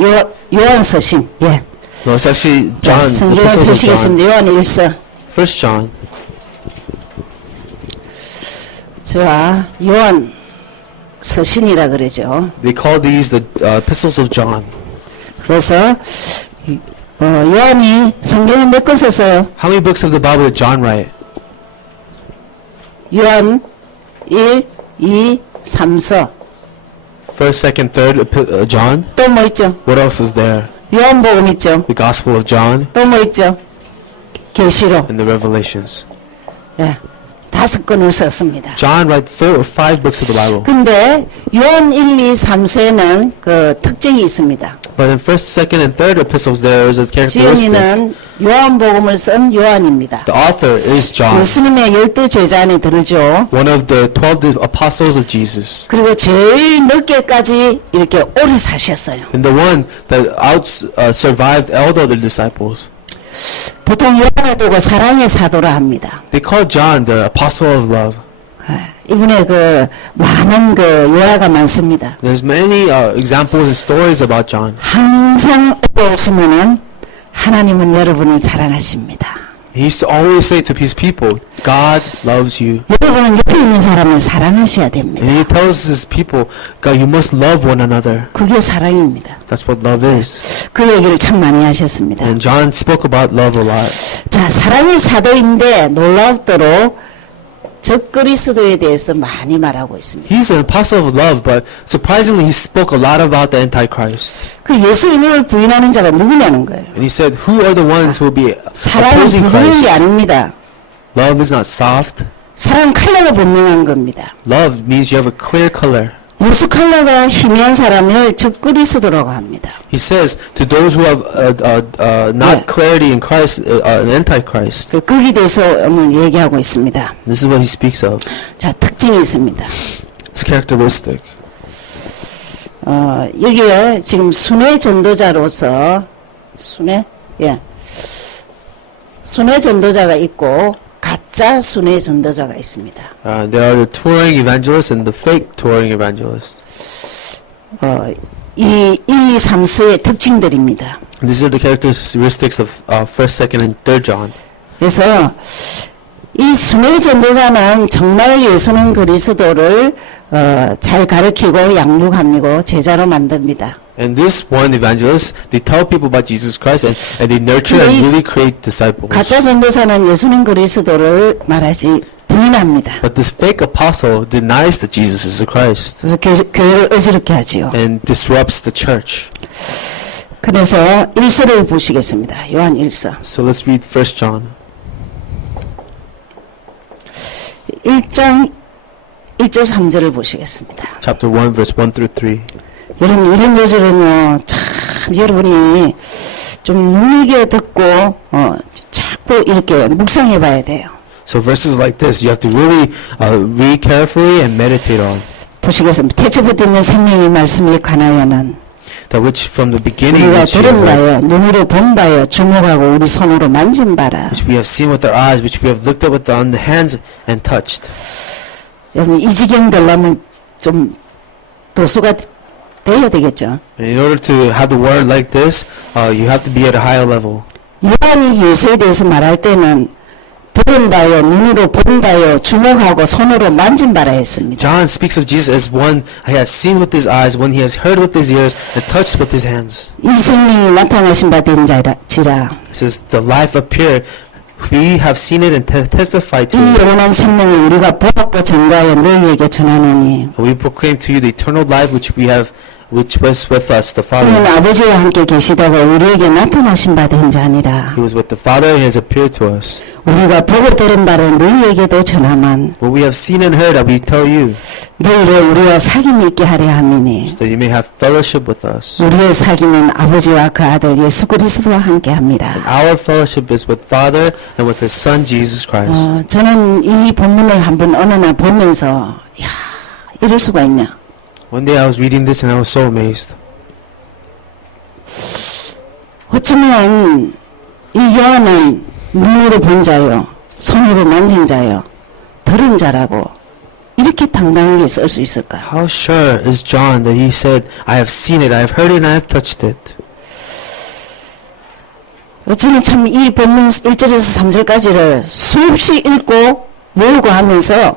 요한 서신, 예. No, it's actually 자, John, the 성경을 epistles of John. 보시겠습니다. 요한 1서. 1 John. 자, 요한 서신이라 그러죠. They call these the epistles of John. 그래서 요한이 성경을 몇 권 썼어요? How many books of the Bible did John write? 요한 1, 2, 3서. First, second, third John. 또 뭐 있죠? What else is there? 요한복음 있죠? The Gospel of John 또 뭐 있죠? 계시록. and the Revelations. 예. 5권을 썼습니다. John wrote 4 or 5 books of the Bible. 근데 요한 1, 2, 3서에는 그 특징이 있습니다. But in first, second, and third epistles there is a characteristic. 지은이는 요한복음을 쓴 요한입니다. The author is John, 예수님의 12제자 안에 들죠. one of the 12 apostles of Jesus, 그리고 제일 늦게까지 이렇게 오래 사셨어요. and the one that survived all the other disciples. 보통 요한을 두고 사랑의 사도라 합니다. They call John the apostle of love. 이분의 그 많은 그 예화가 많습니다. There's many examples and stories about John. 항상 오시면은 하나님은 여러분을 사랑하십니다. He used to always say to his people, God loves you. 여러분은 옆에 있는 사람을 사랑하셔야 됩니다. And he tells his people, God, you must love one another. 그게 사랑입니다. That's what love is. 그 얘기를 참 많이 하셨습니다. And John spoke about love a lot. 자, 사랑의 사도인데 놀랍도록 적그리스도에 대해서 많이 말하고 있습니다. He's an apostle of love, but surprisingly he spoke a lot about the Antichrist. 그 예수님을 부인하는 자가 누구냐는 거예요. And he said, who are the ones who will be 사랑은 opposing 부드러운 게 Christ? 아닙니다. Love is not soft. 사랑 컬러가 분명한 겁니다. Love means you have a clear color. 예수 컬러가 희미한 사람을 적그리스도라고 합니다. He says to those who have not clarity in Christ, an Antichrist. 거기에 대해서 오늘 얘기하고 있습니다. This is what he speaks of. 자, 특징이 있습니다. It's characteristic. 여기에 지금 순회 전도자로서 순회 전도자가 있고 가짜 순회 전도자가 있습니다. There are the touring evangelists and the fake touring evangelists. 이 1, 2, 3서의 특징들입니다. And these are the characteristics of 1st, 2nd, and 3rd John. 그래서 이 순회 전도자는 정말 예수는 그리스도를 잘 가르치고 양육합니다. 제자로 만듭니다. And this one evangelist, they tell people about Jesus Christ and they nurture and really create disciples. 가짜 전도사는 예수는 그리스도를 말하지 부인합니다. But this fake apostle denies that Jesus is the Christ 그래서 교회를 어지럽게 하지요. and disrupts the church. 그래서 1서를 보시겠습니다. 요한 1서. So let's read 1 John. 1장 1절 3절을 보시겠습니다. Chapter 1, verse 1 through 3. 여러분 이런 것들은요 참 여러분이 좀 눈이게 듣고 자꾸 이렇게 묵상해 봐야 돼요. So verses like this, you have to really read carefully and meditate on. 보시겠습니다. 태초부터 있는 생명의 말씀에 관하여는 That which from the beginning 우리가 which we have 들은 heard, 바요 눈으로 본 바요 주목하고 우리 손으로 만진 바라. which we have seen with our eyes, which we have looked at with our hands and touched. 여러분 이 지경 되려면 좀 도수가 돼야 되겠죠. And in order to have the word like this, you have to be at a higher level. 요한이 예수에 대해서 말할 때는 들은 바요 눈으로 본 바요 주목하고 손으로 만진 바라 했습니다. John speaks of Jesus as one he has seen with his eyes, one he has heard with his ears, and touched with his hands. 이 생명이 나타나신 바 된 자지라 It says, the life appeared, we have seen it and testified to 이 it. 영원한 생명을 우리가 보았고 전가하여 너희에게 전하노니 We proclaim to you the eternal life which was with us, the 그는 Father. 아버지와 함께 계시다가 우리에게 나타나신 바 된 자니라. He was with the Father and has appeared to us. 우리가 보고 들은 바를 너희에게도 전하만 What we have seen and heard, we tell you, 너희를 우리와 사귐이 있게 하려 함이니 that you may have fellowship with us. 우리의 사귐은 아버지와 그 아들 예수 그리스도와 함께 합니다. Our fellowship is with Father and with His Son, Jesus Christ. 저는 이 본문을 한번 어느 날 보면서 야 이럴 수가 있냐. One day I was reading this and I was so amazed. 어쩌면 이 요한은 눈으로 본 자요, 손으로 만진 자요, 들은 자라고 이렇게 어떻게 당당하게 썰 수 있을까요? How sure is John that he said, I have seen it, I have heard it, and I have touched it? 저는 참 이 본문 1절에서 3절까지를 수없이 읽고 외우고 하면서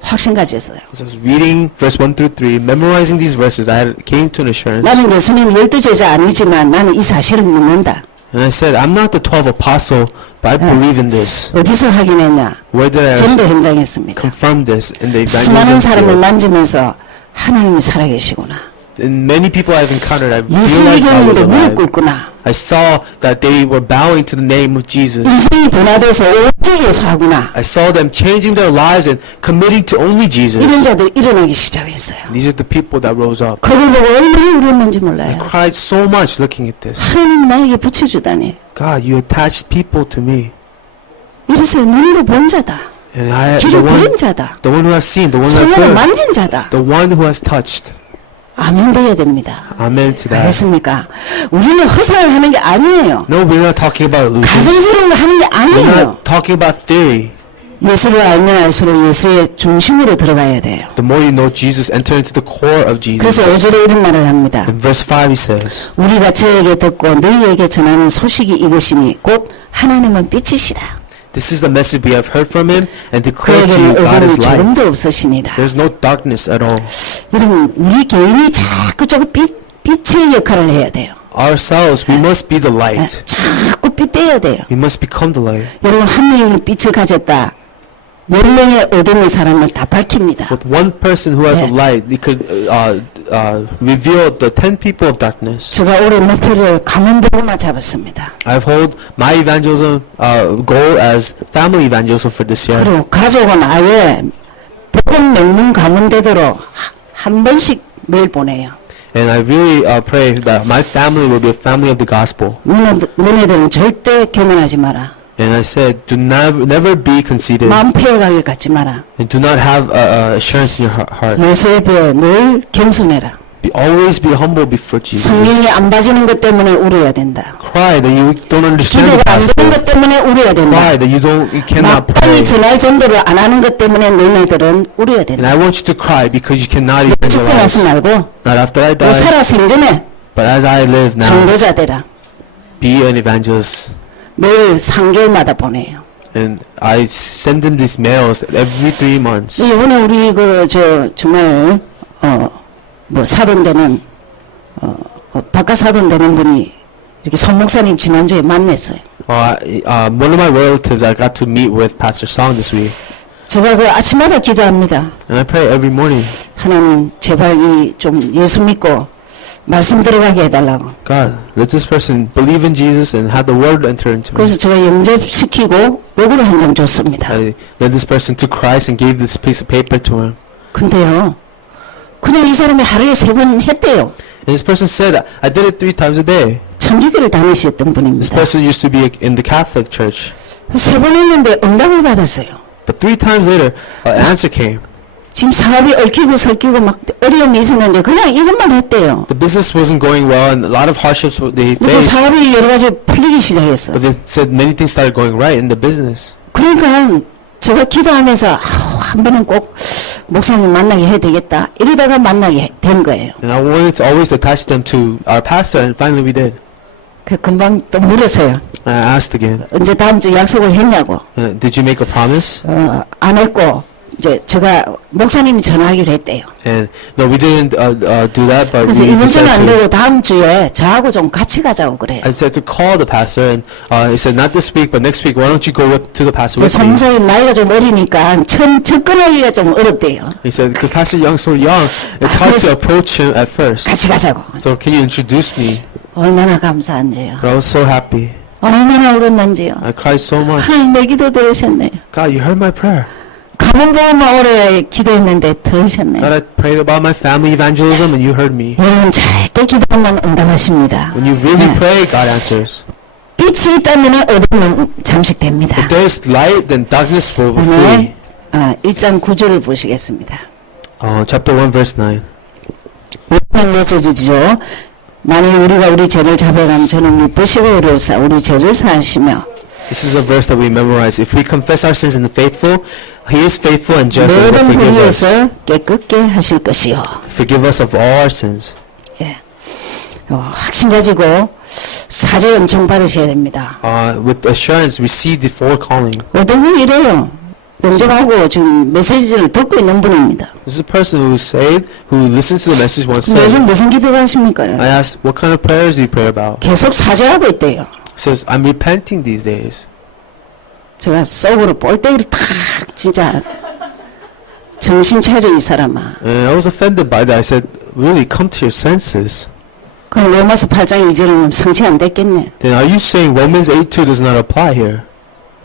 확신 가졌어요. As I was reading verse 1 through 3, memorizing these verses, I came to an assurance. 나는 예수님 12제자 아니지만 나는 이 사실을 믿는다. And I said, I'm not the 12th apostle, but I believe in this. 어디서 확인했냐? Where did I 전도 현장했습니다. confirm this? In the 수많은 evangelism 사람을 field. 만지면서 하나님이 살아계시구나. And many people I've encountered, I've 예수 realized God was 믿었는데 무릎 alive. 꿇구나. I saw that they were bowing to the name of Jesus. 인생이 변화돼서 오직 예수 하구나. I saw them changing their lives and committing to only Jesus. 이런 자들 일어나기 시작했어요. These are the people that rose up. 그걸 보고 얼마나 울었는지 I 몰라요. cried so much looking at this. 하나님 나에게 붙여주다니. God, you attached people to me. 이래서 눈으로 본 자다. And I, 귀로 들은 자다. the one who has seen, the one who has 손으로 heard, 만진 자다. the one who has touched. 아멘 돼야 됩니다. Amen to that. 알겠습니까? 우리는 허상을 하는 게 아니에요. No, we're not talking about illusions. 가정스러운 거 하는 게 We're 아니에요. not talking about theory. 예수를 알면 알수록 예수의 중심으로 들어가야 돼요. The more you know Jesus, enter into the core of 그래서 Jesus. 5절에 이런 말을 합니다. In verse 5 he says, 우리가 저에게 듣고 너희에게 전하는 소식이 이것이니 곧 하나님은 빛이시라. this is the message we have heard from him and declare to you 그에게는 God 어둠이 is light. 조금도 없으시니라. There's no darkness at all. 여러분 우리 개인이 자꾸 빛의 역할을 해야 돼요. Ourselves, we must be the light. 자꾸 빛대야 돼요. We must become the light. 여러분 한 명이 빛을 가졌다. 10명의 어둠의 사람을 다 밝힙니다. With one person who has a 네. light, they could reveal the 10 people of darkness. 제가 올해 목표를 가문복음만 잡았습니다. I've hold my evangelism goal as family evangelism for this year. 그리고 가족은 아예 복음 맹문 가문되도록 한 번씩 매일 보내요. And I really pray that my family will be a family of the gospel. 너네들은 절대 교만하지 마라. And I said, do never be conceited, 마음 피해가게 갖지 마라. and do not have assurance in your heart. 예수 앞에 늘 겸손해라. Always be humble before 성경이 Jesus. 안 봐지는 것 때문에 울어야 된다. Cry that you don't understand the 기도가 안 되는 gospel. 것 때문에 울어야 된다. Cry that you cannot pray. 마땅히 전할 전도를 안 하는 것 때문에 너네들은 울어야 And 된다. I want you to cry because you cannot 죽고 나서 evangelize. 말고 Not after I 너 die, 살아 생전에 but as I live now, 전도자 되라. be an evangelist. 매일 3개월마다 보내요. And I send them these mails every 3 months. 이번에 우리 정말 뭐 사돈되는 바깥 사돈되는 분이 이렇게 선 목사님 지난주에 만났어요. One of my relatives I got to meet with Pastor Song this week. 제가 그 아침마다 기도합니다. And I pray every morning, 하나님 제발 이 좀 예수 믿고 말씀 들어가게 해달라고. God, let this person believe in Jesus and have the word enter into him. 그래서 제가 영접시키고 요구를 한 장 줬습니다. I led this person to Christ and gave this piece of paper to him. 근데요, 그냥 이 사람이 하루에 3번 했대요. And this person said, I did it 3 times a day. 천주교를 다니셨던 This 분입니다. person used to be in the Catholic Church. 3번 했는데 응답을 받았어요. But 3 times later, an answer came. 지금 사업이 얽히고 설키고 막 어려움이 있었는데 그냥 이것만 했대요. The business wasn't going well and a lot of hardships they 그리고 faced. 사업이 여러 가지 풀리기 시작했어요. But they said many things started going right in the business. 그러니까 제가 기도하면서 한 번은 꼭 목사님 만나게 해야 되겠다. 이러다가 만나게 된 거예요. And I wanted to always attach them to our pastor, and finally we did. 그 금방 또 물었어요. And I asked again, 언제 다음 주 약속을 했냐고. did you make a promise? 안 했고 이제 제가 목사님이 전화하기로 했대요. And no, we didn't do that, but 그래서 we 이번 주는 안 decided to. 되고 다음 주에 저하고 좀 같이 가자고 그래요. I said to call the pastor, and he said not this week, but next week. Why don't you go to the pastor 저 with me? 사무사님 나이가 좀 어리니까 접근하기가 좀 어렵대요. He said because Pastor Young's so young, it's hard to approach him at first. 같이 가자고. So can you introduce me? 얼마나 감사한지요. But I was so happy. 얼마나 울었는지요. I cried so much. 하나님 내 기도 들으셨네요. God, you heard my prayer. 가문보험만 오래 기도했는데 들으셨네요. God, I prayed about my family evangelism, and you heard me. 여러분 절대 기도하면 응답하십니다. When you really 네. pray, God answers. 빛이 있다면 어둠은 잠식됩니다. If there's light, then darkness will 오늘 flee. 1장 9절을 보시겠습니다. Chapter 1, verse 9. 우리는 여쭤지죠. 만일 우리가 우리 죄를 잡아가면 저는 미쁘시고 어려우사 우리 죄를 사하시며 This is a verse that we memorize. If we confess our sins and faithful, He is faithful and just and will 모든 forgive us. 불의에서 깨끗게 하실 것이요. Forgive us of all our sins. 예. 확신 가지고 사제 은총 받으셔야 됩니다. With assurance, receive the forecalling. 어떤 분이 이래요. 영접하고 지금 메시지를 듣고 있는 분입니다. This is a person who is saved, who listens to the message once 요즘 saved. 무슨 기도가 하십니까? I asked, what kind of prayers do you pray about? 계속 사죄하고 있대요. He says, I'm repenting these days. 제가 속으로 볼때기를 탁 진짜 정신 차려 이 사람아. And I was offended by that. I said, really, come to your senses. 그럼 로마서 8장 2절은 성취 안 됐겠네. Then are you saying Romans 8:2 does not apply here?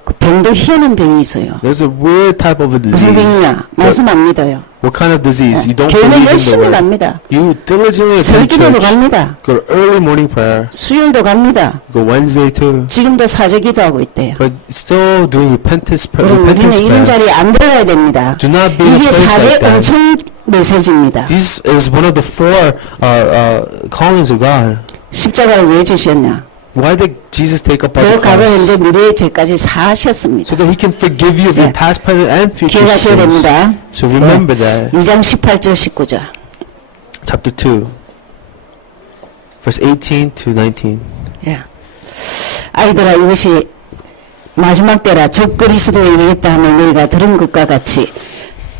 그 병도 희한한 병이 있어요. There's a weird type of a 무슨 disease. 병이냐? 말씀 안 믿어요. What kind of disease? You don't 교회는 believe in the 열심히 word. 갑니다. You diligently attend 설기도도 church. 갑니다. Go to early morning prayer. 수요일도 갑니다. Go Wednesday too. 지금도 사죄 기도하고 있대요. But still doing repentance 우리는 prayer. 이런 자리에 안 들어가야 됩니다. Do not be in a 이게 place 사죄 like that. 엄청 메시지입니다. This is one of the four callings of God. 십자가를 왜 지셨냐? Why did Jesus take up our 그 과거 cross? 현재 미래의 죄까지 사하셨습니다. So that He can forgive you of your 네. past, present, and future 기억하셔야 sins. 됩니다. So remember that. 2장 18절 19절. Chapter 2, verse 18 to 19. 예. 아이들아 이것이 마지막 때라 적 그리스도에 이르겠다 하면 너희가 들은 것과 같이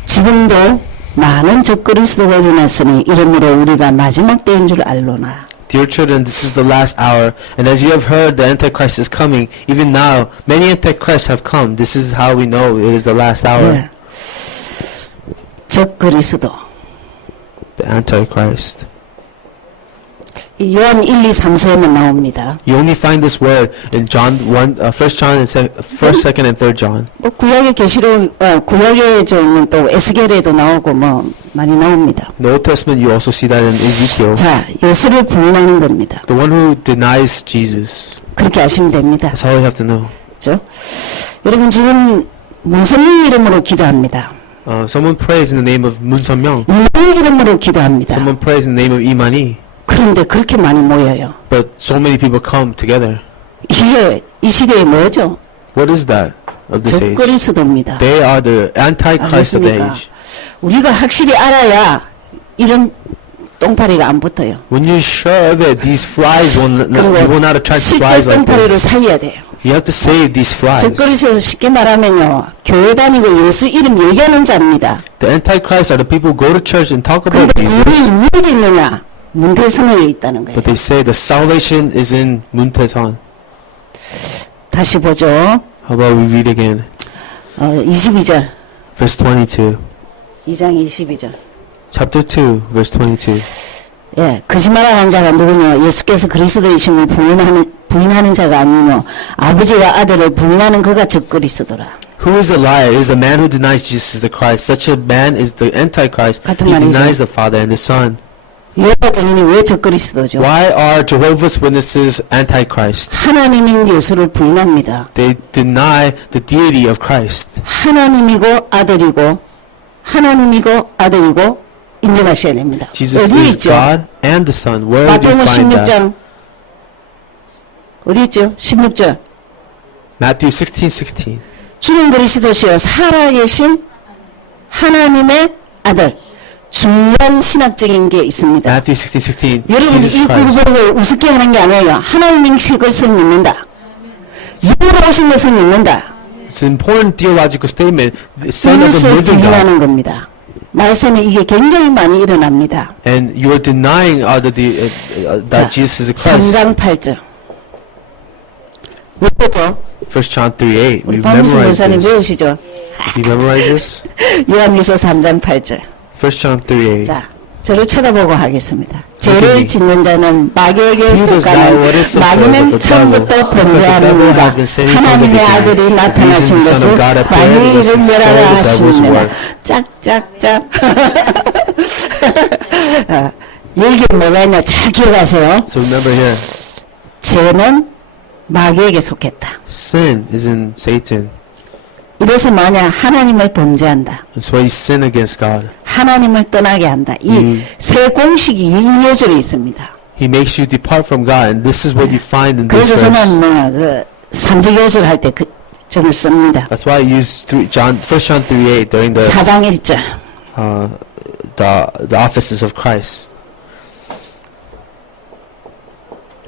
지금도 많은 적 그리스도가 일어났으니 이러므로 우리가 마지막 때인 줄 알로나. Dear children, this is the last hour, and as you have heard the Antichrist is coming, even now many Antichrists have come. This is how we know it is the last hour. 예. 적 그리스도. The Antichrist. 이 요한 1, 2, 3서에만 나옵니다. You only find this word in John 1, 1 John and 1st, 2nd, and 3rd John. 뭐 구약의 계시록, 구약의 또 에스겔에도 나오고 뭐 많이 나옵니다. In the Old Testament, you also see that in Ezekiel. 자, 예수를 부인하는 겁니다. The one who denies Jesus. 그렇게 아시면 됩니다. That's all you have to know. 그렇죠? 여러분 지금 문선민 이름으로 기도합니다. Someone prays in the name of Moon Seon-myung. 이만희 이름으로 기도합니다. Someone prays in the name of Imani. 그런데 그렇게 많이 모여요. But so many people come together. 이게 이 시대에 뭐죠? What is that of this age? 적그리스도입니다. They are the Antichrist of the 알겠습니까? age. 우리가 확실히 알아야 이런 똥파리가 안 붙어요. When you're sure of it, these flies will not attract 실제 flies like 똥파리를 this. 살려야 돼요. You have to save these flies. 적그리스도 쉽게 말하면요. 교회 다니고 예수 이름 얘기하는 자입니다. The Antichrist are the people who go to church and talk about 그런데 Jesus, 구원이 어디 있느냐? 문대성에 있다는 거예요. but they say the salvation is in Moon Tae-son. 다시 보죠. How about we read again? 22절. Verse 22. 2장 22절. Chapter 2, verse 22. 예, 거짓말하는 자가 누구냐? 예수께서 그리스도이심을 부인하는 자가 아니며 아버지와 아들을 부인하는 그가 적그리스도라. Who is a liar? It is a man who denies Jesus is the Christ. Such a man is the Antichrist. 같은 He 말이죠. denies the Father and the Son. 여호와 증인이 왜 적그리스도죠? Why are Jehovah's Witnesses Antichrist? 하나님인 예수를 부인합니다. They deny the deity of Christ. 하나님이고 아들이고 인정하셔야 됩니다. Jesus 어디 is 있죠? God and the Son. Where do you 마태복음 find that? 16장 어디 있죠? 16절. Matthew 16:16. 주는 그리스도시요 살아계신 하나님의 아들. 중요한 신학적인 게 있습니다. Matthew 16:16. 여러분 Jesus 이 Christ. 구절을 우습게 하는 게 아니에요. 하나님의 것을 믿는다. 영으로 오신 것을 믿는다. It's an important theological statement. The Son of the 이것을 living God. 부인하는 겁니다. 말씀에 이게 굉장히 많이 일어납니다. And you are denying that Jesus is a Christ. 3장 8절. 왜또 1 John 3:8. 우리 We 박미수 memorize 목사님 this. 외우시죠? You memorize this? 요한일서 3장 8절. 1 John 3:8. 자, 저를 쳐다보고 하겠습니다. Look at 죄를 me. 짓는 자는 마귀에게 He does not 속하는 what is supposed of 마귀는 the 처음부터 devil, because the devil 범죄하느니라. has been sinning from the 하나님의 beginning. 아들이 The 나타나신 reason the Son of 것을 God appeared was 마귀를 to 멸하라 destroy the devil's 하시느라. work. 짝짝짝. 여기에 뭐가 있냐 잘 기억하세요. So remember here, 죄는 마귀에게 속했다. sin is in Satan. 이래서 만약 하나님을 범죄한다. That's why you sin against God. 하나님을 떠나게 한다. 이 세 공식이 이 요절에 있습니다. He makes you depart from God, and this is what you find in this 그래서 verse. 저는 삼지교수를 할 때 그 점을 씁니다. That's why I use 1 John 3:8 during 4장 1절. the offices of Christ.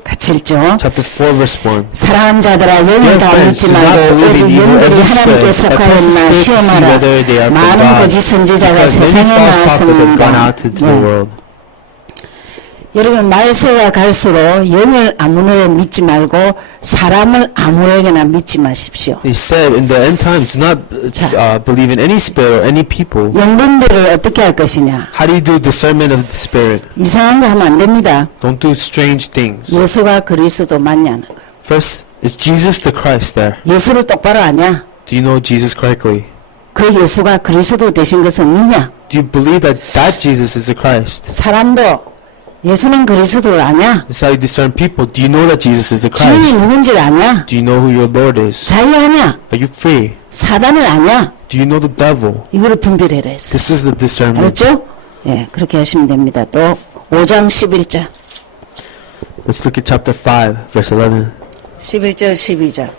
같이 읽죠. Chapter 4 verse 1. 사랑하는 자들아 영을 Dear 다 friends, 믿지 do not 말고 believe 오직 in evil 영들이 every 하나님께 spirit, but test the 속하였나 spirits to see 시험하라. whether they are from 많은 God, 거짓 선지자가 because many 세상에 false prophets have gone 나왔습니다. out into the world. 여러분 말세가 갈수록 영을 아무나 믿지 말고 사람을 아무에게나 믿지 마십시오. He said, in the end times, do not believe in any spirit or any people. 영분별을 어떻게 할 것이냐. How do you do discernment of the spirit? 이상한 거 하면 안 됩니다. Don't do strange things. 예수가 그리스도 맞냐는 거. First, is Jesus the Christ there? 예수를 똑바로 아냐? Do you know Jesus correctly? 그 예수가 그리스도 되신 것을 믿냐? Do you believe that Jesus is the Christ? 사람도 예수는 그리스도를 아냐? That's how you discern people. Do you know that Jesus is the 주인이 Christ? 누군지를 아냐? Do you know who your Lord is? 자유하냐? Are you free? 사단을 아냐? Do you know the devil? 이거를 분별해라 했어요. This is the discernment. 알았죠? 예, 그렇게 하시면 됩니다. 또 5장 11절. Let's look at chapter 5, verse 11. 11절 12절.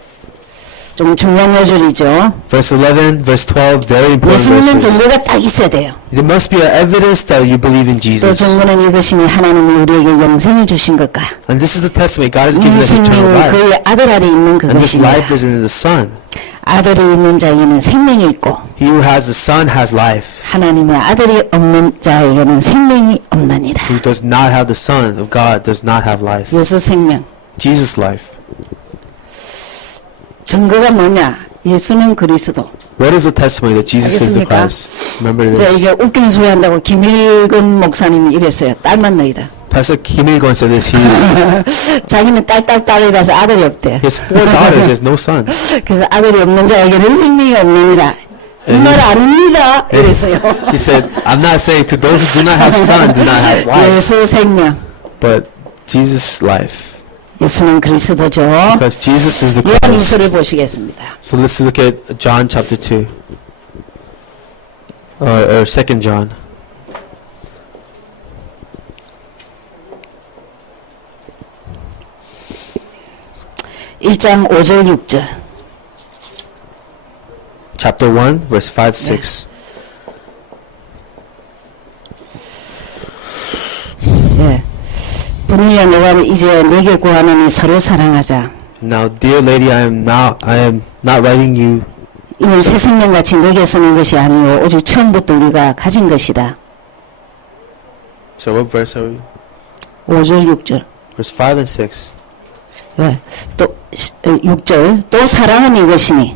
좀 중요한 요절이죠. Verse 11, verse 12, very important 예수 믿는 verses. 증거가 딱 있어야 돼요. There must be an evidence that you believe in 또 Jesus. 증거는 이것이니 하나님이 우리에게 영생을 주신 것과 And this is the testimony. God has 이 given us eternal 생명은 life. 그의 아들 안에 있는 And this 그것이니라. life is in the Son. 아들이 있는 자에게는 생명이 있고 He who has the Son has life. 하나님의 아들이 없는 자에게는 생명이 없느니라. Who does not have the Son of God does not have life. 예수 생명. Jesus' life. 증거가 뭐냐? 예수는 그리스도. What is the testimony that Jesus is the 알겠습니까? Christ? Remember 저 this. 이게 웃기는 소리 한다고 김일근 목사님이 이랬어요. 딸만 너희라. Pastor Kim Il-gun said this. 자기는 딸이라서 아들이 없대. He has 4 daughters. He has no son. 그래서 아들이 없는 자에게는 생명이 없느니라. 이 말 아닙니다. 이랬어요. He said, I'm not saying to those who do not have son, do not have wife, 예수 생명. but Jesus' life. 예수는 그리스도죠. Because Jesus is the 요한 Christ. 2서를 보시겠습니다. So let's look at John chapter 2. Or 2 John. 일장 5절 6절. Chapter 1, verse 5, 6. 예. 분이여 내가 이제 내게 구하노니 서로 사랑하자. Now, dear lady, I am not writing you. 이는 새 생명같이 내게 쓰는 것이 아니요 오직 처음부터 우리가 가진 것이라. So what verse are we? 5절 6절. Verse 5 and 6. 예. 또 6절. 또 사랑은 이것이니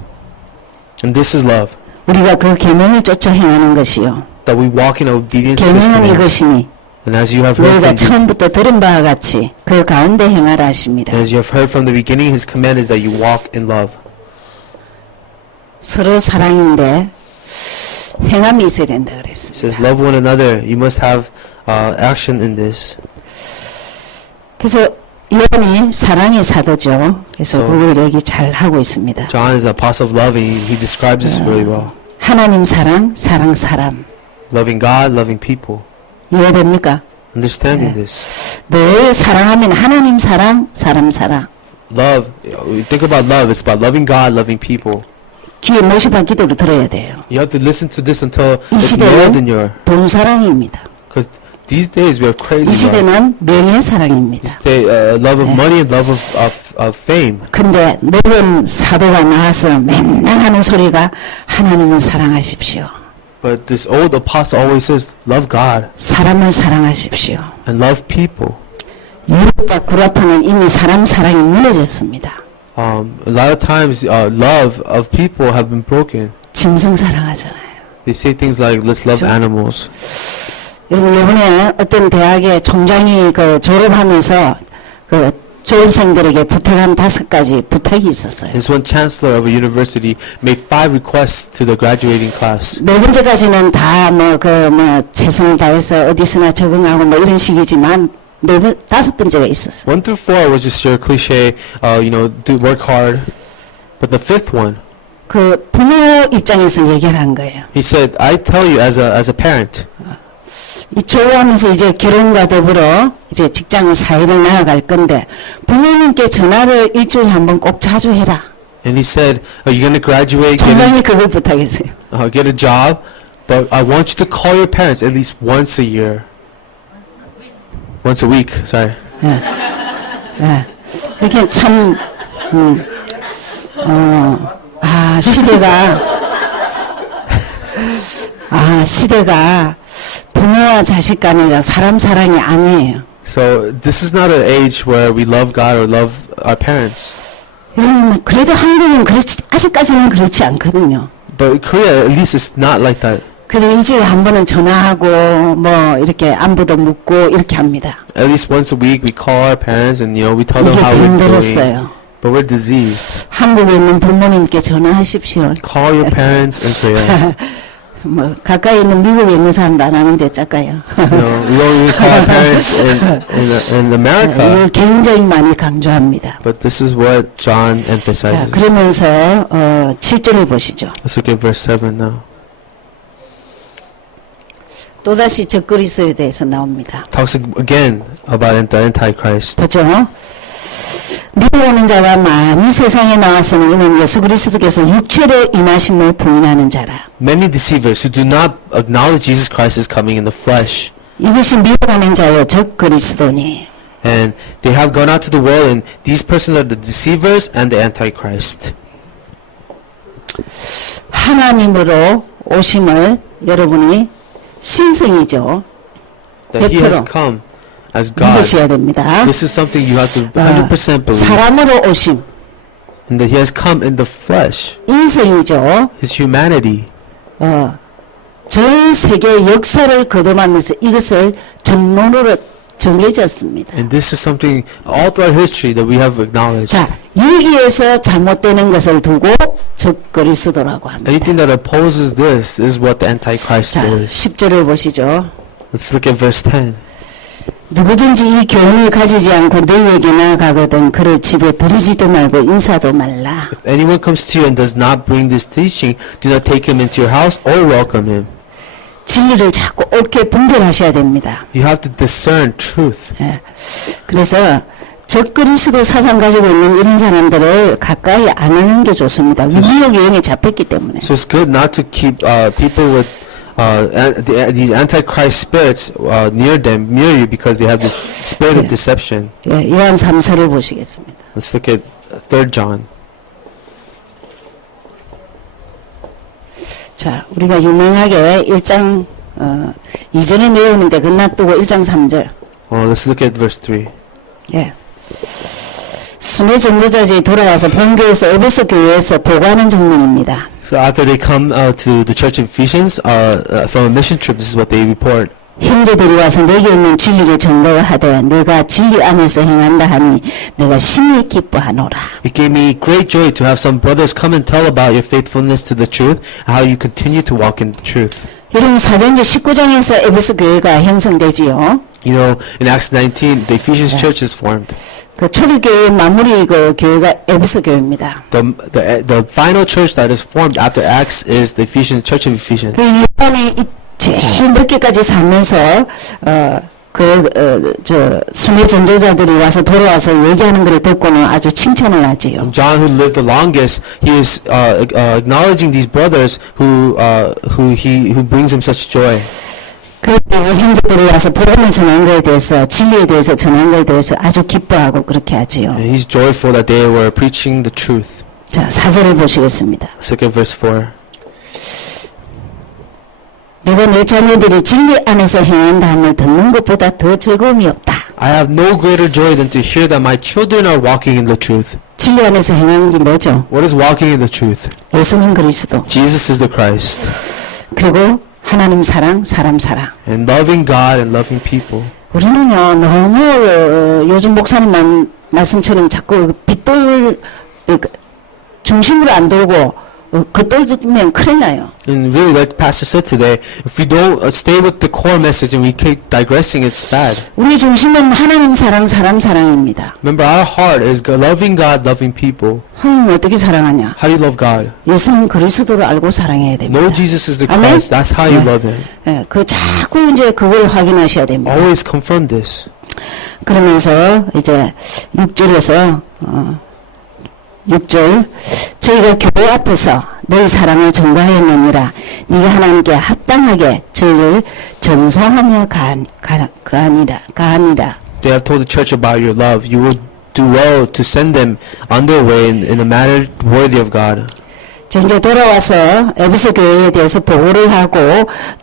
And this is love, 우리가 그 계명을 쫓아 행하는 것이요. that we walk in obedience to His 계명은 commands. 이것이니 And as you have heard 너희가 from the, 처음부터 들은 바와 같이 그 가운데 행하라 하십니다. as you have heard from the beginning, His command is that you walk in love. 서로 사랑인데 행함이 있어야 된다 It 그랬습니다. says, love one another. You must have action in this. 그래서 요한이 사랑의 사도죠. 그래서 So- 그걸 얘기 잘 하고 있습니다. John is an apostle of love, and he describes this really well. 하나님 사랑, 사람. Loving God, loving people. 이해됩니까? Understanding this. 늘 사랑하면 하나님 사랑, 사람 사랑. Love, we think about love, it's about loving God, loving people. 귀에 못입한 기도를 들어야 돼요. You have to listen to this until 이 it's nailed in 시대는 your, 돈 사랑입니다. because these days we have 이 crazy love. 시대는 명예 사랑입니다. This day, love of money and love of fame. 근데 늙은 사도가 나와서 맨날 하는 소리가 하나님을 사랑하십시오. But this old apostle always says, love God 사람을 사랑하십시오. and love people. 유럽과 구라파는 이미 사람 사랑이 무너졌습니다. A lot of times, love of people have been broken. 짐승 사랑하잖아요. They say things like, let's love 그렇죠? animals. 여러분 이번에 어떤 대학의 총장이 그 졸업하면서 그 졸업생들에게 부탁한 5가지 부탁이 있었어요. This one chancellor of a university made 5 requests to the graduating class. 4번째까지는 다 최선을 다해서 어디서나 적응하고 뭐 이런 식이지만 5번째가 있었어요. 1 through 4 was just your cliche, do work hard. But the 5th one, 그 부모 입장에서 얘기를 한 거예요. he said, I tell you as a parent, 이 조회하면서 이제 결혼과 더불어 이제 직장을 사회를 나아갈 건데 부모님께 전화를 일주일에 한 번 꼭 자주 해라. And he said, you're going to graduate, 총장이 그걸 부탁했어요. get a job, but I want you to call your parents at least once a year. Once a week, sorry. 예. 이렇게 참, 시대가 부모와 자식 간의 사람 사랑이 아니에요. So this is not an age where we love God or love our parents. 그래도 한국은 아직까지는 그렇지 않거든요. But Korea, at least it's not like that. 그래도 일주일에 한 번은 전화하고 뭐 이렇게 안부도 묻고 이렇게 합니다. At least once a week we call our parents and we tell them 이게 how we're doing. 병들었어요. But we're diseased. 한국에 있는 부모님께 전화하십시오. Call your parents in Korea. 뭐 가까이 있는 미국에 있는 사람도 안 하는데 짝까요. We only call our parents in America. 이걸 굉장히 많이 강조합니다. But this is what John 자, emphasizes. 그러면서 7절을 보시죠. Let's look at verse 7 now. 또다시 적그리스도에 대해서 나옵니다. Talks again about the Antichrist. 그렇죠? 미워하는 자와 많이 세상에 나왔으니 이는 예수 그리스도께서 육체로 임하심을 부인하는 자라. Many deceivers who do not acknowledge Jesus Christ is coming in the flesh. 이것이 미워하는 자여 적그리스도니. And they have gone out to the world, and these persons are the deceivers and the Antichrist. 하나님으로 오심을 여러분이 신성이죠. That he has 100% come as God. 믿으셔야 됩니다. This is something you have to 100% believe. 사람으로 오심, And that he has come in the flesh. 인성이죠. His humanity. 전 세계 역사를 거듭하면서 이것을 전론으로 정해졌습니다. And this is something all throughout history that we have acknowledged. 자, 여기에서 잘못되는 것을 두고 적그리스도라고 합니다. Anything that opposes this is what the Antichrist 자, is. 10절을 보시죠. Let's look at verse 10. 누구든지 이 교훈을 가지지 않고 너희에게 나아가거든 그를 집에 들이지도 말고 인사도 말라. If anyone comes to you and does not bring this teaching, do not take him into your house or welcome him. 진리를 자꾸 옳게 분별하셔야 됩니다. You have to discern truth. 예. 그래서 적그리스도 사상 가지고 있는 이런 사람들을 가까이 안 하는 게 좋습니다. 위력 유형에 잡혔기 때문에. So it's good not to keep people with these antichrist spirits near you because they have this spirit of deception. 예, 요한 3서를 보시겠습니다. Let's look at 3 John. 자, 우리가 유명하게 1장 2절에 외우는데 그 놔두고 1장 3절. Let's look at verse 3. 예. 순회 전도자들이 돌아와서 본교에서 에베소 교회에서 보고하는 정문입니다. So after they come to the church of Ephesians from a mission trip, this is what they report. 형제들이 와서 내게 있는 진리를 증거하되 내가 진리 안에서 행한다 하니 내가 심히 기뻐하노라. It gave me great joy to have some brothers come and tell about your faithfulness to the truth and how you continue to walk in the truth. 여러분 사도행전 19장에서 에베소 교회가 형성되지요. You know, in Acts 19, the Ephesians church is formed. 그 초대교회 마무리 그 교회가 에베소 교회입니다. The final church that is formed after Acts is the Ephesians church of Ephesians. 그 요한이 제일 늦게까지 살면서 순회 전도자들이 와서 돌아와서 얘기하는 것을 듣고는 아주 칭찬을 하지요. John, who lived the longest, he is acknowledging these brothers who brings him such joy. 그리고 형제들이 와서 복음을 전한 것에 대해서 진리에 대해서 전한 것에 대해서 아주 기뻐하고 그렇게 하지요. And he's joyful that they were preaching the truth. 자, 4절을 보시겠습니다. Let's look at verse 4. 내가 내 자녀들이 진리 안에서 행한다 함을 듣는 것보다 더 즐거움이 없다. I have no greater joy than to hear that my children are walking in the truth. 진리 안에서 행하는 게 뭐죠? What is walking in the truth? 예수는 그리스도. Jesus is the Christ. 그리고 하나님 사랑, 사람 사랑. And loving God and loving people. 우리는요, 너무 요즘 목사님 말씀처럼 자꾸 빗돌 중심으로 안 돌고 겉돌면 큰일 나요. And really, like Pastor said today, if we don't stay with the core message and we keep digressing, it's bad. 우리 중심은 하나님 사랑, 사람 사랑입니다. Remember, our heart is loving God, loving people. 하나님 어떻게 사랑하냐? How do you love God? 예수는 그리스도를 알고 사랑해야 됩니다. Know Jesus is the 아멘? Christ. That's how you love Him. 예, 그 자꾸 이제 그걸 확인하셔야 됩니다. Always confirm this. 그러면서 이제 6절에서 6절 저희가 교회 앞에서 너희 사랑을 전가하였느니라 네가 하나님께 합당하게 저희를 전송하며 가하니라. They have told the church about your love. You will do well to send them on their way in a manner worthy of God. 저 이제 돌아와서 에베소 교회에 대해서 보고를 하고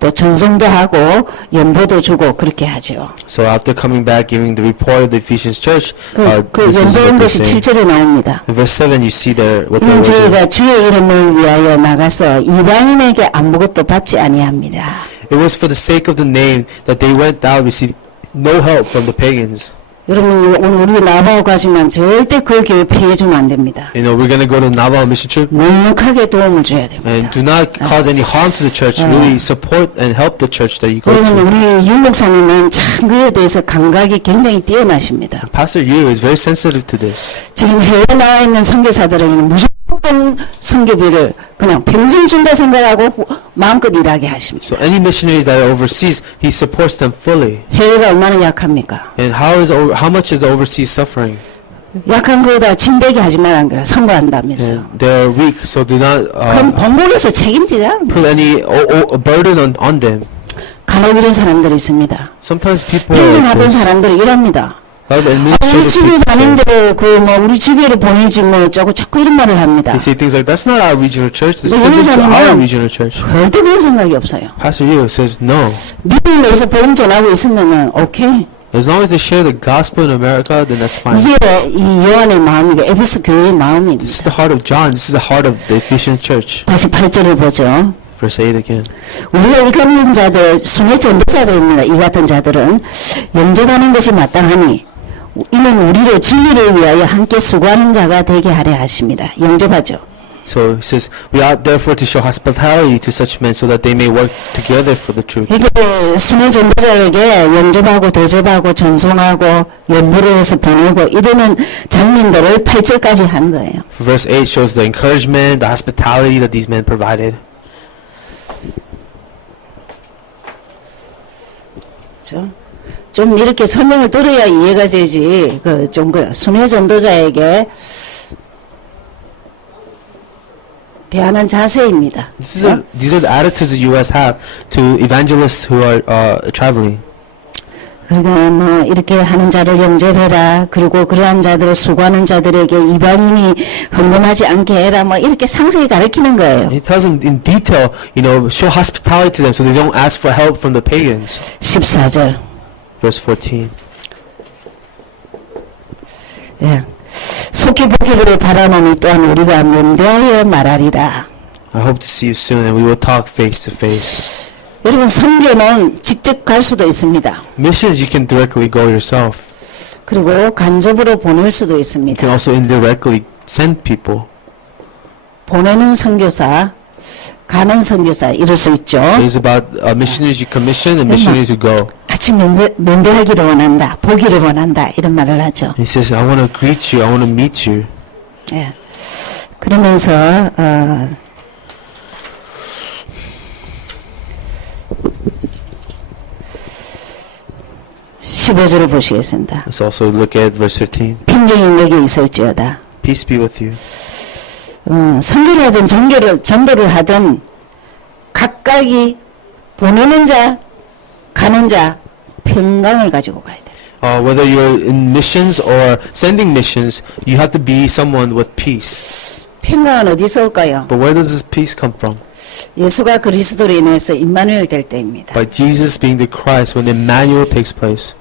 또 전송도 하고 연보도 주고 그렇게 하죠. So after coming back, giving the report of the Ephesians church, 그 this is 연보한 what they 것이 say. 7절에 나옵니다. In verse 7, you see there what they 이는 were doing. 저희가 주의 이름을 위하여 나가서 이방인에게 아무것도 받지 아니합니다. It was for the sake of the name that they went out, received no help from the pagans. 여러분 오늘 우리 나바오 가지만 절대 그 교회 피해주면 안 됩니다. You know, we're going to go to Navajo mission trip, 넉넉하게 도움을 줘야 됩니다. and do not cause any harm to the church. Really support and help the church that you go 그러면 to. 우리 윤 목사님은 참 그에 대해서 감각이 굉장히 뛰어나십니다. Pastor Yu is very sensitive to this. 지금 해외에 나와 있는 선교사들에게는 무조건 선교비를 그냥 평생 준다 생각하고 마음껏 일하게 하십니다. So any missionaries that are overseas, he supports them fully. 해외가 얼마나 약합니까? And how much is the overseas suffering? 약한 거에다 침대기 하지 말라는 거야. 선거한다면서. And they're weak, so do not 그럼 본국에서 책임지자. put any burden on them. 간혹 이런 사람들이 있습니다. Sometimes people are like 행정하던 this. 사람들이 이럽니다. A lot of 우리 administrative 집에 people say, 가는데 그 뭐 우리 집에를 보내지 뭐 어쩌고 자꾸 이런 말을 합니다. they say things like, that's not our regional church, this 네, is our 그러잖아요. regional church. 절대 그런 생각이 없어요. Pastor Yu says no. 미국 내에서 복음 전하고 있으면은 오케이. As long as they share the gospel in America, then that's fine. 이게 이 요한의 마음이고 에베소 교회의 This is 마음입니다. the heart of John. This is the heart of the Ephesian church. 다시 8절을 보죠. Verse 8 again. 우리가 일컫는 자들, 순회 전도자들입니다. 이 같은 자들은 영접하는 것이 마땅하니 이는 우리로 진리를 위하여 함께 수고하는 자가 되게 하려 하십니다. 영접하죠. So he says, we ought therefore to show hospitality to such men so that they may work together for the truth. 이게 순회 전도자에게 영접하고 대접하고 전송하고 연보를 해서 보내고 이러는 장면들을 8절까지 한 거예요. Verse 8 shows the encouragement, the hospitality that these men provided. 그렇죠? 좀 이렇게 설명을 들어야 이해가 되지. 좀 순회 전도자에게 대하는 자세입니다. These are the attitudes the U.S. have to evangelists who are traveling. 그리고 뭐 이렇게 하는 자를 영접해라. 그리고 그러한 자들을 수고하는 자들에게 이방인이 헌금하지 않게 해라. 뭐 이렇게 상세히 가르치는 거예요. He tells them in detail, show hospitality to them so they don't ask for help from the pagans. 14절. Verse 14. 예. 속히 보기를 바라노니 또한 우리가 면대하여 말하리라. I hope to see you soon and we will talk face to face. 여러분 선교는 직접 갈 수도 있습니다. Missions you can directly go yourself. 그리고 간접으로 보낼 수도 You 있습니다. can also indirectly send people. 보내는 선교사, 가는 선교사 이럴 수 있죠. There's about missionaries you commission and missionaries who go. 같이 면대하기를 원한다, 보기를 원한다 이런 말을 하죠. He says, I want to greet you, I want to meet you. 예. 그러면서 15절을 보시겠습니다. Let's also look at verse 15. 평경이 내게 있을지어다. Peace be with you. 선교를 하든 전도를 하든 각각이 보내는 자, 가는 자 평강을 가지고 가야 돼. Whether you're in missions or sending missions, you have to be someone with peace. 평강은 어디서 올까요? But where does this peace come from? 예수가 그리스도로 인해서 임마누엘 될 때입니다. By Jesus being the Christ when Emmanuel takes place.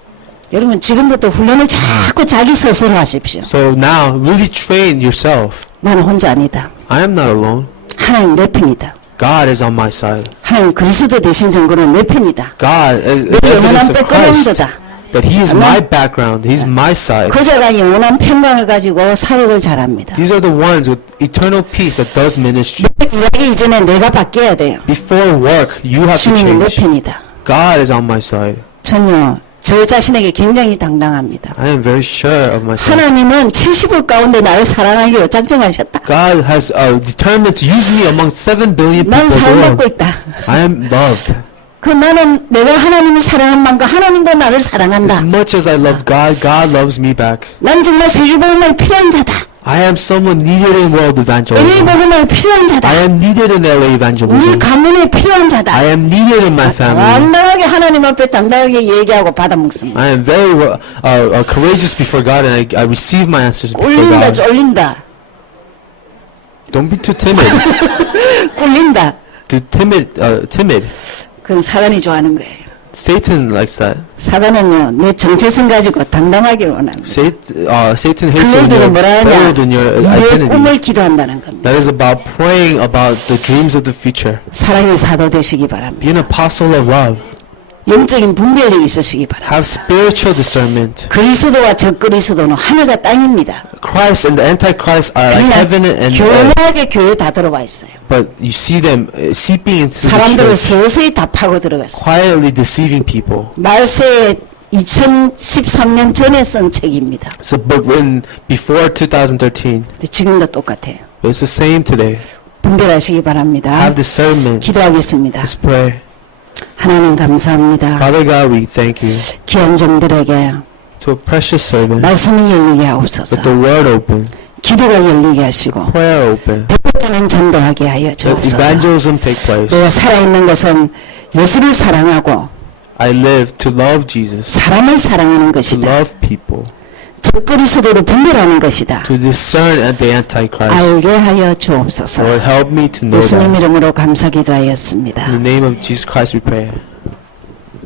여러분 지금부터 훈련을 자꾸 자기 스스로 하십시오. So now, really train yourself. 나는 혼자 아니다. I am not alone. 하나님 내 편이다. God is on my side. 하나님 그리스도 대신 전거는 내 편이다. God is 내 evidence 영원한 of 빼꼼한 Christ. 거다. that He is my background, He's my side. 그자가 영원한 평강을 가지고 사역을 잘합니다. These are the ones with eternal peace that does ministry. 일하기 이전에 내가 바뀌어야 돼요. Before work, you have to 주님은 내 change. 편이다. God is on my side. 전요 저 자신에게 굉장히 당당합니다. I am very sure of myself. 하나님은 70억 가운데 나를 사랑하기로 작정하셨다. God has determined to use me among 7 billion 난 people. in the 사랑받고 world. 있다. I am loved. 그 나는 내가 하나님을 사랑한 만큼 하나님도 나를 As 사랑한다. much as I love God, God loves me back. 난 정말 세계복음에 필요한 자다. I am someone needed in world LA evangelism. 복음에 필요한 I 자다. am needed in LA 우리 evangelism. 가문에 필요한 자다. I am needed in my family. 당당하게 하나님 앞에 당당하게 얘기하고 받아먹습니다. I am very courageous before God, and I receive my answers before 꿀린다 God. 쫄린다 Don't be too timid. 꿀린다. Too timid. 그건 사단이 좋아하는 거예요. Satan likes that. 사단은요 내 정체성 가지고 당당하게 원합니다. Satan hates when 그들은 you're 뭐라 하냐 bold in your 미래의 identity. 꿈을 기도한다는 겁니다. That is about praying about the dreams of the future. 사랑의 사도 되시기 바랍니다. Be an apostle of love. 영적인 분별력이 있으시기 바랍니다. Have spiritual discernment. 그리스도와 적그리스도는 하늘과 땅입니다. Christ and the Antichrist are like heaven and earth. 교묘하게 교회에 다 들어와 있어요. But you see them seeping into the 사람들을 church, 서서히 다 파고 들어갔어요. quietly deceiving people. 말세에 2013년 전에 쓴 책입니다. It's a book written before 2013. 근데 지금도 똑같아요. But it's the same today. 분별하시기 바랍니다. Have discernment. 기도하겠습니다. Let's pray. 하나님 감사합니다. Father God, we thank you. 귀한 종들에게 To a precious servant. 말씀이 열리게 Let 하옵소서. the word open. 기도가 열리게 하시고 Prayer open. 배고파는 전도하게 하여 Let 주옵소서. evangelism take place. 내가 살아있는 것은 예수를 사랑하고 I live to love Jesus. 사람을 사랑하는 To 것이다. love people. 적그리스도를 분별하는 것이다. To discern the Antichrist. 알게 하여 주옵소서. Lord, help me to know 예수님 that. 이름으로 감사 기도하였습니다. In the name of Jesus Christ we pray.